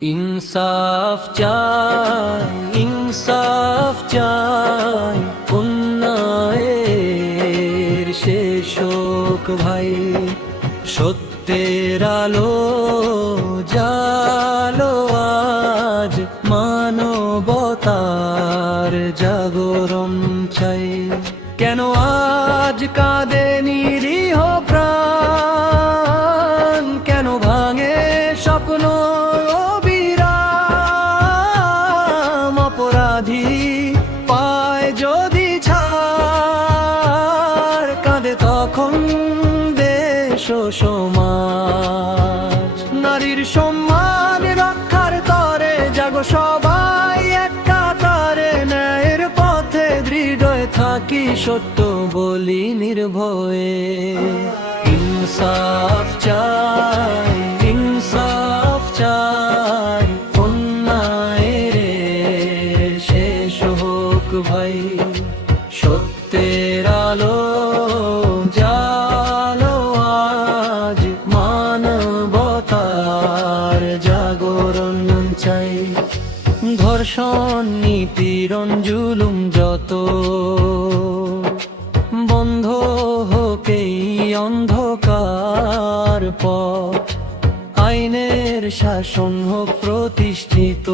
ইনসাফ চাই, ইনসাফ চাই, অন্যায়ের শেষ হোক ভাই। সত্যের আলো জালো আজ, মানবতার জাগরণ চাই। কেন আজ কাঁদে নিরীহ প্রাণ, কেন ভাঙে স্বপ্ন অবিরাম? অপরাধী পায় যদি ছাড়, কাঁদে তখন দেশ ও সমাজ। নারীর সম্মান রক্ষার তরে জাগো সবাই এক কাতারে, ন্যায়ের পথে দৃঢ় থাকি, সত্য বলি নির্ভয়ে। ইনসাফ চাই, ইনসাফ চাই, অন্যায়ের শেষ হোক ভাই। সত্যের আলো জালো আজ, মানবতার জাগরণ চাই। ধর্ষণ নিপীড়ন জুলুম যত বন্ধ হোক এই অন্ধকার পথ, আইনের শাসন হোক প্রতিষ্ঠিত,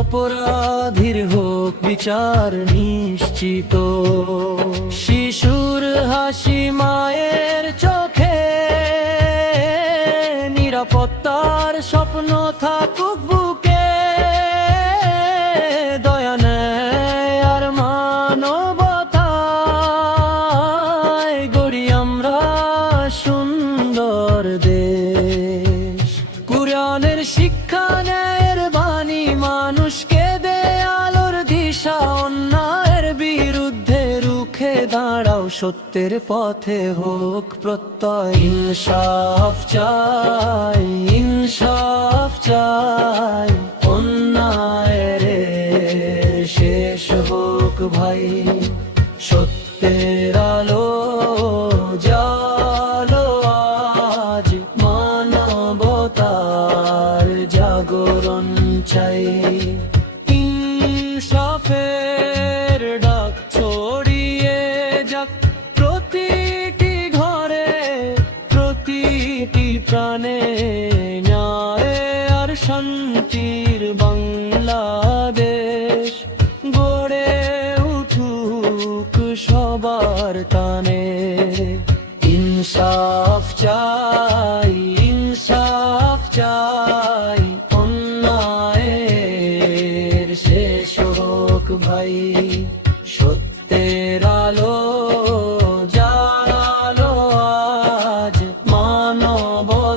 অপরাধীর হোক বিচার নিশ্চিত। শিশুর হাসি মায়ের চোখে, নিরাপত্তার স্বপ্ন থাকুক বুকে। দয়া নেয় আর মানবতায় গড়ি আমরা সুন্দর দেশ। কুরআনের শিক্ষা ন্যায়ের বাণী মানুষকে দে আলোর দিশা, অন্যায়ের বিরুদ্ধে রুখে দাঁড়াও, সত্যের পথে হোক প্রত্যয়। ইনসাফ চাই, ইনসাফ চাই, অন্যায়ের শেষ হোক ভাই। সত্যের আলো জালো আজ, মানবতার জাগরণ চাই। ইনসাফের ডাক ছড়িয়ে যাক প্রতিটি ঘরে, প্রতিটি প্রাণে, ন্যায় আর শান্তির বাংলাদেশ গড়ে উঠুক সবার টানে। ইনসাফ চাই, ইনসাফ চাই, অন্যায়ের শেষ হোক ভাই। সত্যের আলো জালো আজ, মানবতার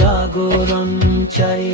জাগরণ চাই।